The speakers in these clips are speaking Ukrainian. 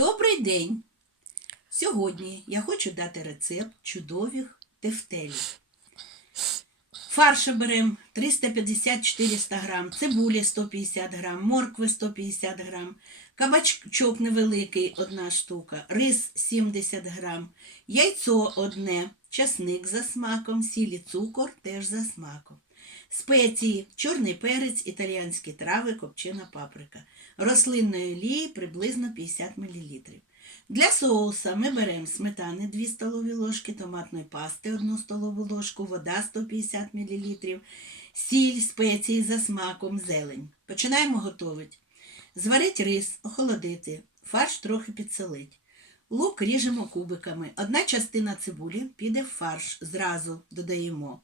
Добрий день! Сьогодні я хочу дати рецепт чудових тефтелів. Фаршу беремо 350-400 грам, цибулі 150 грам, моркви 150 грам, кабачок невеликий одна штука, рис 70 грам, яйцо одне, часник за смаком, сіль і цукор теж за смаком. Спеції, чорний перець, італіянські трави, копчена паприка. Рослинної олії приблизно 50 мл. Для соуса ми беремо сметани 2 столові ложки, томатної пасти 1 столову ложку, вода 150 мл, сіль, спеції за смаком, зелень. Починаємо готувати. Зварить рис, охолодити, фарш трохи підсолить. Лук ріжемо кубиками. Одна частина цибулі піде в фарш, зразу додаємо.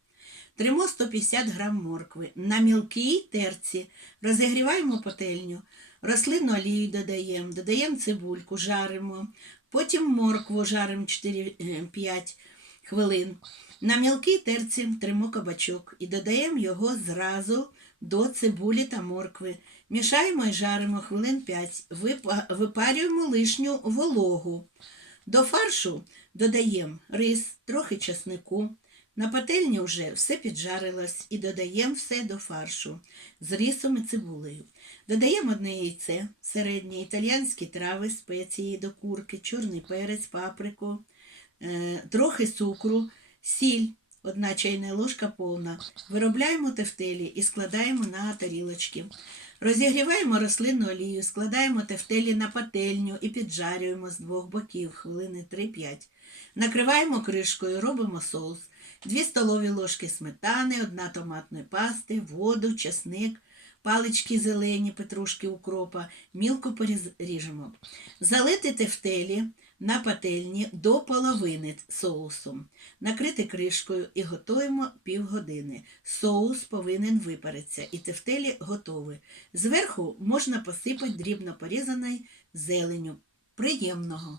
Тримо 150 грам моркви. На мілкій терці розігріваємо пательню, рослинну олію додаємо, додаємо цибульку, жаримо, потім моркву жаримо 4-5 хвилин. На мілкій терці тримо кабачок і додаємо його зразу до цибулі та моркви. Мішаємо і жаримо хвилин 5, випарюємо лишню вологу. До фаршу додаємо рис, трохи чеснику. На пательні вже все піджарилось і додаємо все до фаршу з рисом і цибулею. Додаємо одне яйце, середнє, італіянські трави, спеції до курки, чорний перець, паприку, е, трохи цукру, сіль, одна чайна ложка повна. Виробляємо тефтелі і складаємо на тарілочки. Розігріваємо рослинну олію, складаємо тефтелі на пательню і піджарюємо з двох боків хвилини 3-5. Накриваємо кришкою, робимо соус. 2 столові ложки сметани, 1 томатної пасти, воду, чесник, палички зелені, петрушки укропа, мілко поріжемо. Залити тефтелі на пательні до половини соусом. Накрити кришкою і готуємо півгодини. Соус повинен випаритися і тефтелі готові. Зверху можна посипати дрібно порізаною зеленю. Приємного!